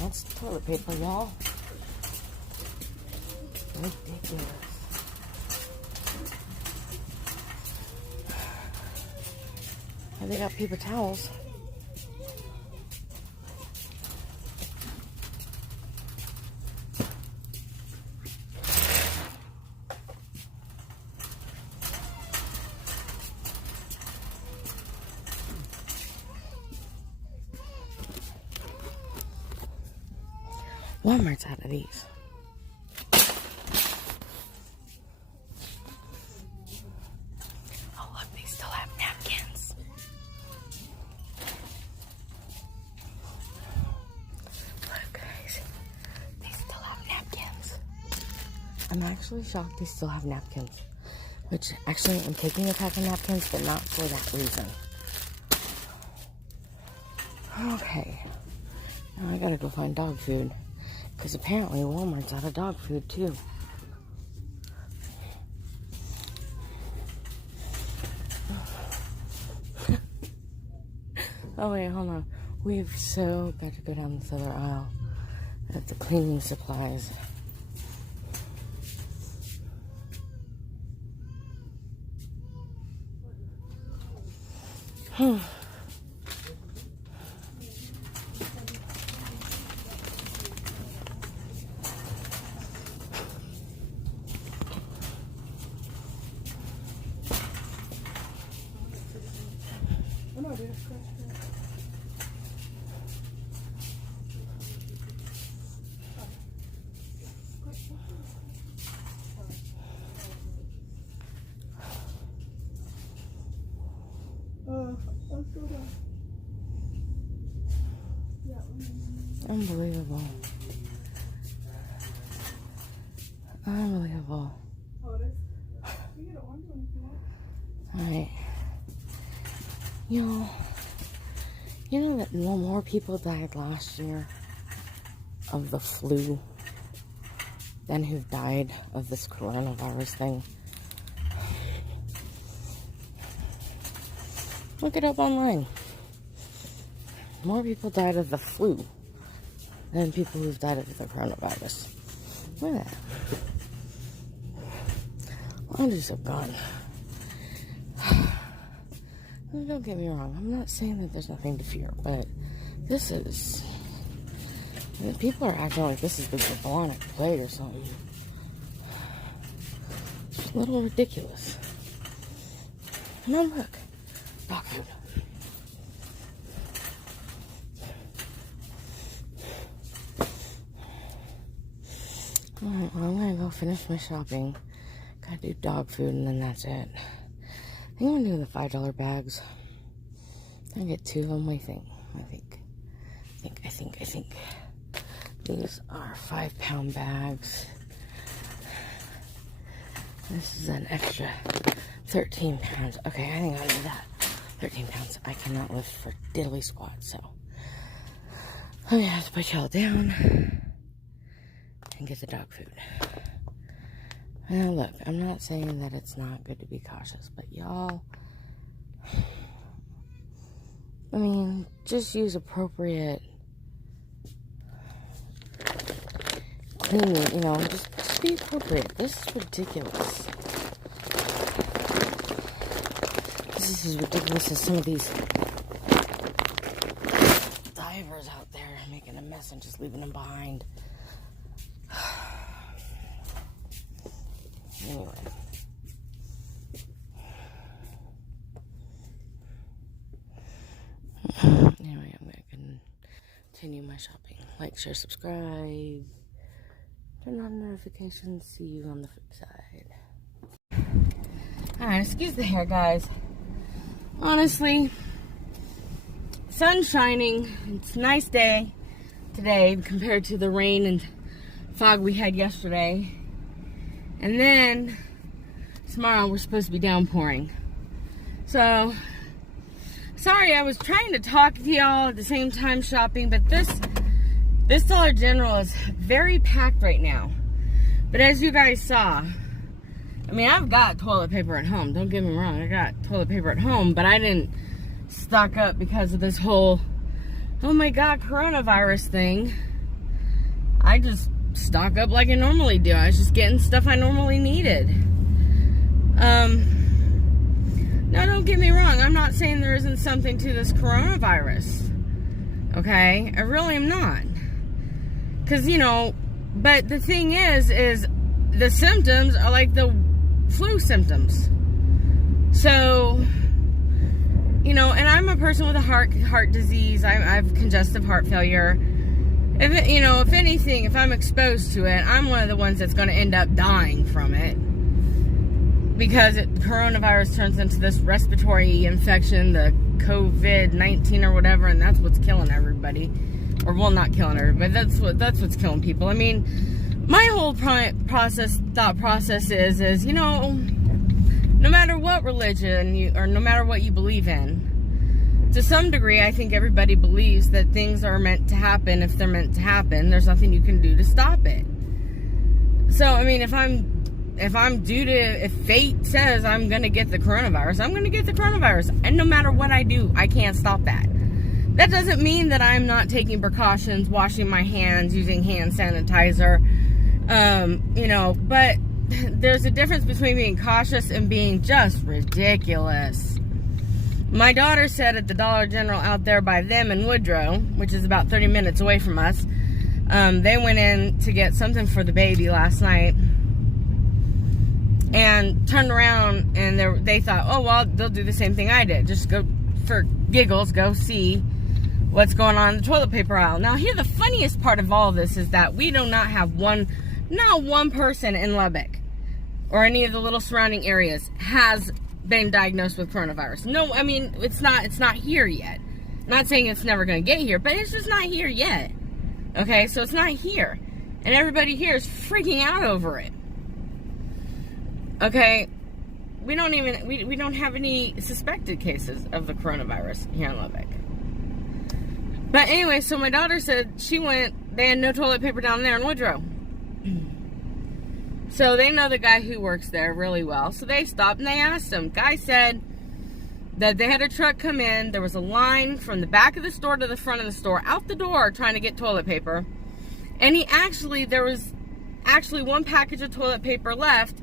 That's toilet paper, y'all. Ridiculous. And they got paper towels. Walmart's out of these. Oh, look, they still have napkins. Look, guys, they still have napkins. I'm actually shocked they still have napkins. Which, actually, I'm taking a pack of napkins, but not for that reason. Okay. Now I gotta go find dog food. Because apparently Walmart's out of dog food too. Oh wait, hold on. We've so got to go down this other aisle at the cleaning supplies. Unbelievable. Unbelievable. Alright. You know that no more people died last year of the flu than who've died of this coronavirus thing? Look it up online. More people died of the flu than people who've died of the coronavirus. Look at that. Hundreds have gone. Don't get me wrong. I'm not saying that there's nothing to fear, but this is... people are acting like this is the bubonic plague or something. It's a little ridiculous. And then look. Dog food. Alright, well, I'm gonna go finish my shopping. Gotta do dog food and then that's it. I think I'm gonna do the $5 bags. I'll get 2 of them, I think. I think. These are 5-pound bags. This is an extra 13 pounds. Okay, I think I'll do that. 13 pounds. I cannot lift for diddly squat, so I'm gonna have to put y'all down and get the dog food. Now look, I'm not saying that it's not good to be cautious, but y'all, I mean, just use appropriate cleaning, you know, just be appropriate. This is ridiculous. This is ridiculous as some of these divers out there making a mess and just leaving them behind. Anyway. Anyway, I'm going to continue my shopping. Like, share, subscribe. Turn on notifications. See you on the flip side. Alright, excuse the hair, guys. Honestly, sun's shining. It's a nice day today compared to the rain and fog we had yesterday. And then tomorrow we're supposed to be downpouring. So, sorry, I was trying to talk to y'all at the same time shopping, but this Dollar General is very packed right now. But as you guys saw, I mean, I've got toilet paper at home. Don't get me wrong, I got toilet paper at home, but I didn't stock up because of this whole, oh my God, coronavirus thing. I just stock up like I normally do. I was just getting stuff I normally needed. Now don't get me wrong. I'm not saying there isn't something to this coronavirus. Okay? I really am not. Because, but the thing is the symptoms are like the flu symptoms. So, and I'm a person with a heart disease. I have congestive heart failure. If anything, if I'm exposed to it, I'm one of the ones that's going to end up dying from it. Because coronavirus turns into this respiratory infection, the COVID-19 or whatever, and that's what's killing everybody. Or, well, not killing everybody. That's what's killing people. I mean, my whole thought process is, no matter what religion or no matter what you believe in, to some degree, I think everybody believes that things are meant to happen. If they're meant to happen, there's nothing you can do to stop it. So, I mean, if fate says I'm going to get the coronavirus, I'm going to get the coronavirus. And no matter what I do, I can't stop that. That doesn't mean that I'm not taking precautions, washing my hands, using hand sanitizer, but there's a difference between being cautious and being just ridiculous. My daughter said at the Dollar General out there by them in Woodrow, which is about 30 minutes away from us, they went in to get something for the baby last night and turned around and they thought, oh, well, they'll do the same thing I did. Just go, for giggles, go see what's going on in the toilet paper aisle. Now, here, the funniest part of all of this is that we do not have not one person in Lubbock or any of the little surrounding areas has been diagnosed with coronavirus. No, I mean, it's not here yet. I'm not saying it's never going to get here, but it's just not here yet. Okay, so it's not here. And everybody here is freaking out over it. Okay, we don't have any suspected cases of the coronavirus here in Lubbock. But anyway, so my daughter said they had no toilet paper down there in Woodrow. So they know the guy who works there really well. So they stopped and they asked him. Guy said that they had a truck come in. There was a line from the back of the store to the front of the store, out the door, trying to get toilet paper. And there was actually one package of toilet paper left.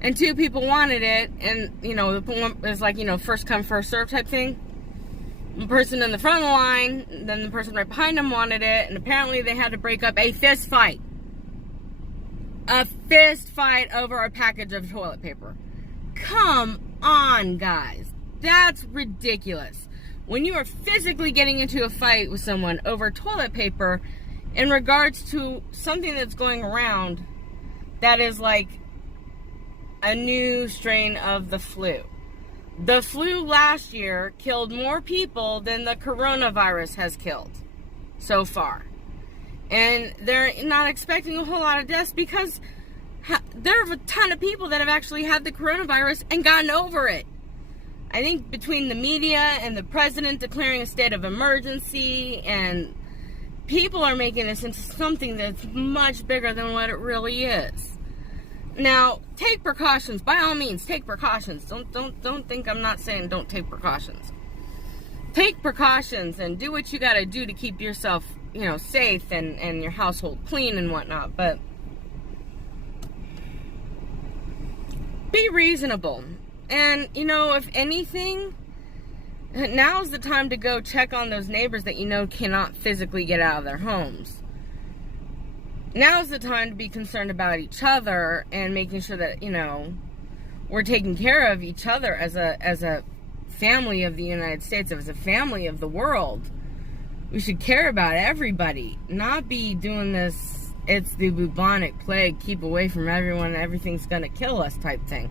And two people wanted it. And, the one was like, first come, first serve type thing. The person in the front of the line, then the person right behind them wanted it. And apparently they had to break up a fist fight. A fist fight over a package of toilet paper. Come on, guys. That's ridiculous. When you are physically getting into a fight with someone over toilet paper in regards to something that's going around that is like a new strain of the flu. The flu last year killed more people than the coronavirus has killed so far. And they're not expecting a whole lot of deaths because there are a ton of people that have actually had the coronavirus and gotten over it. I think between the media and the president declaring a state of emergency, and people are making this into something that's much bigger than what it really is. Now, take precautions. By all means, take precautions. Don't think I'm not saying don't take precautions. Take precautions and do what you got to do to keep yourself, safe and your household clean and whatnot. But be reasonable. And, if anything, now's the time to go check on those neighbors that cannot physically get out of their homes. Now's the time to be concerned about each other and making sure that, we're taking care of each other as a family of the United States, as a family of the world. We should care about everybody, not be doing this, it's the bubonic plague, keep away from everyone, everything's gonna kill us type thing.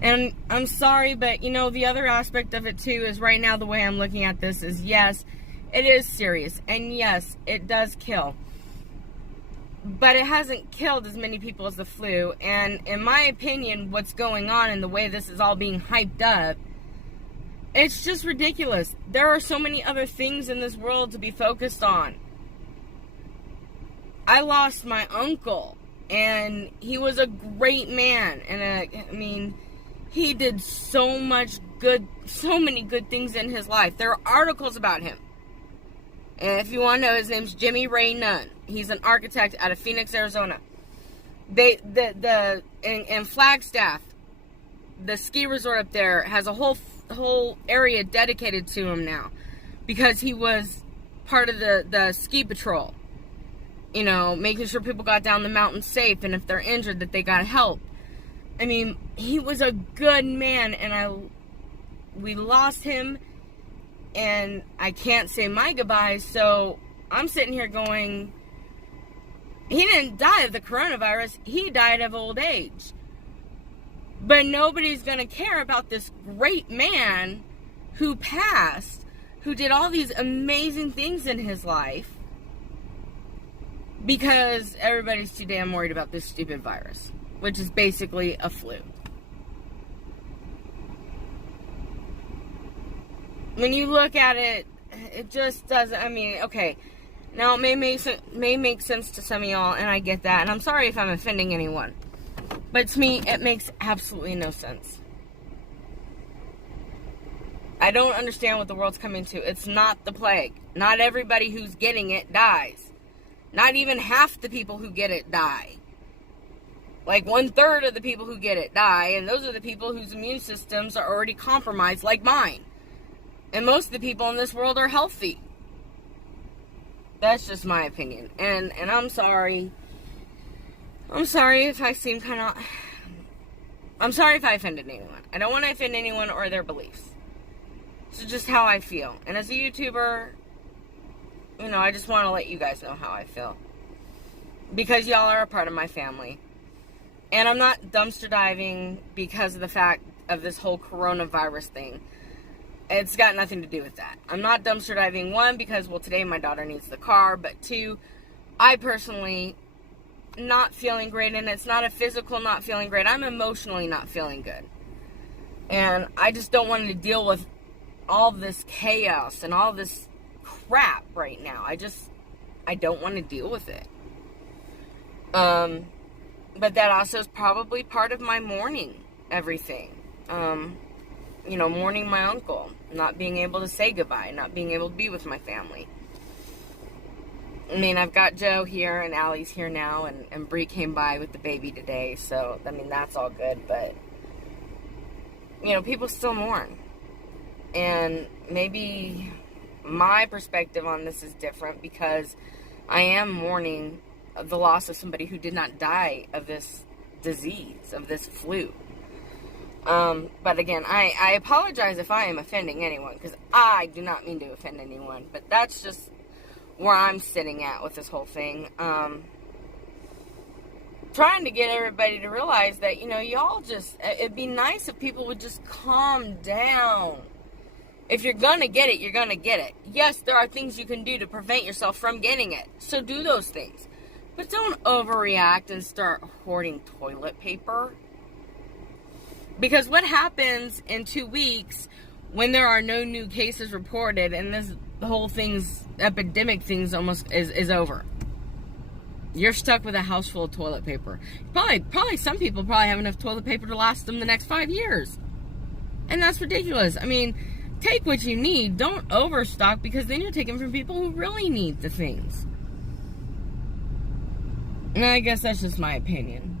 And I'm sorry, but the other aspect of it too is right now the way I'm looking at this is, yes, it is serious, and yes, it does kill. But it hasn't killed as many people as the flu, and in my opinion, what's going on and the way this is all being hyped up, it's just ridiculous. There are so many other things in this world to be focused on. I lost my uncle, and he was a great man, and he did so many good things in his life. There are articles about him. And if you want to know, his name's Jimmy Ray Nunn. He's an architect out of Phoenix, Arizona. In Flagstaff, the ski resort up there has a whole area dedicated to him now, because he was part of the ski patrol. You know, making sure people got down the mountain safe, and if they're injured, that they got help. I mean, he was a good man, and we lost him, and I can't say my goodbyes, so I'm sitting here going, he didn't die of the coronavirus, he died of old age. But nobody's going to care about this great man who passed, who did all these amazing things in his life, because everybody's too damn worried about this stupid virus, which is basically a flu. When you look at it, it just doesn't, I mean, okay, now it may make sense to some of y'all, and I get that, and I'm sorry if I'm offending anyone, but to me, it makes absolutely no sense. I don't understand what the world's coming to. It's not the plague. Not everybody who's getting it dies. Not even half the people who get it die. Like 1/3 of the people who get it die, and those are the people whose immune systems are already compromised, like mine. And most of the people in this world are healthy. That's just my opinion. And I'm sorry. I'm sorry if I seem kind of... I'm sorry if I offended anyone. I don't want to offend anyone or their beliefs. It's just how I feel. And as a YouTuber, you know, I just want to let you guys know how I feel. Because y'all are a part of my family. And I'm not dumpster diving because of the fact of this whole coronavirus thing. It's got nothing to do with that. I'm not dumpster diving, one, because, well, today my daughter needs the car, but two, I personally not feeling great, and it's not a physical not feeling great. I'm emotionally not feeling good. And I just don't want to deal with all this chaos and all this crap right now. I don't want to deal with it. But that also is probably part of my mourning everything. You know, mourning my uncle, not being able to say goodbye, not being able to be with my family. I mean, I've got Joe here, and Allie's here now, and Bree came by with the baby today, so, I mean, that's all good, but, you know, people still mourn. And maybe my perspective on this is different, because I am mourning the loss of somebody who did not die of this disease, of this flu. But again, I apologize if I am offending anyone, because I do not mean to offend anyone, but that's just where I'm sitting at with this whole thing. Trying to get everybody to realize that, you know, y'all just, it'd be nice if people would just calm down. If you're gonna get it, you're gonna get it. Yes, there are things you can do to prevent yourself from getting it, so do those things. But don't overreact and start hoarding toilet paper. Because what happens in 2 weeks when there are no new cases reported and the whole epidemic thing's almost is over? You're stuck with a house full of toilet paper. Probably some people probably have enough toilet paper to last them the next 5 years. And that's ridiculous. I mean, take what you need. Don't overstock, because then you're taking from people who really need the things. And I guess that's just my opinion.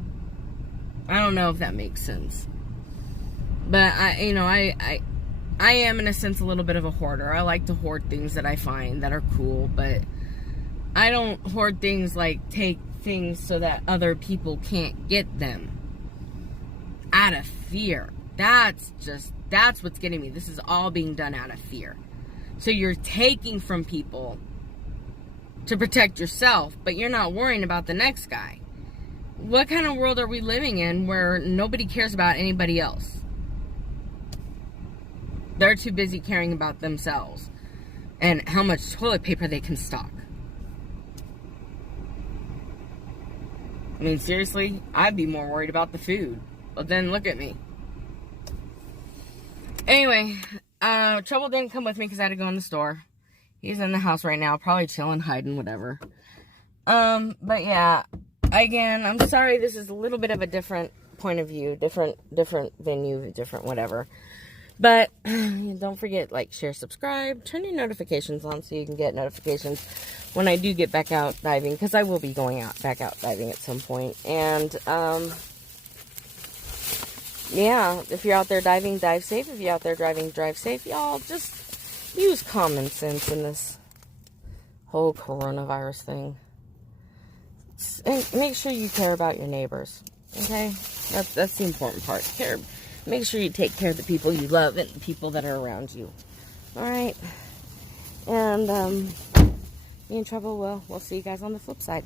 I don't know if that makes sense. But I am in a sense a little bit of a hoarder. I like to hoard things that I find that are cool, but I don't hoard things like take things so that other people can't get them. Out of fear. That's what's getting me. This is all being done out of fear. So you're taking from people to protect yourself, but you're not worrying about the next guy. What kind of world are we living in where nobody cares about anybody else? They're too busy caring about themselves and how much toilet paper they can stock. I mean, seriously, I'd be more worried about the food. But then look at me. Anyway, Trouble didn't come with me because I had to go in the store. He's in the house right now, probably chilling, hiding, whatever. But yeah, again, I'm sorry this is a little bit of a different point of view, different venue, different whatever. But don't forget, like, share, subscribe, turn your notifications on so you can get notifications when I do get back out diving, because I will be going back out diving at some point. And yeah, if you're out there diving, dive safe. If you're out there driving, drive safe. Y'all just use common sense in this whole coronavirus thing. And make sure you care about your neighbors. Okay? That's the important part. Make sure you take care of the people you love and the people that are around you. Alright? And me and Trouble, we'll see you guys on the flip side.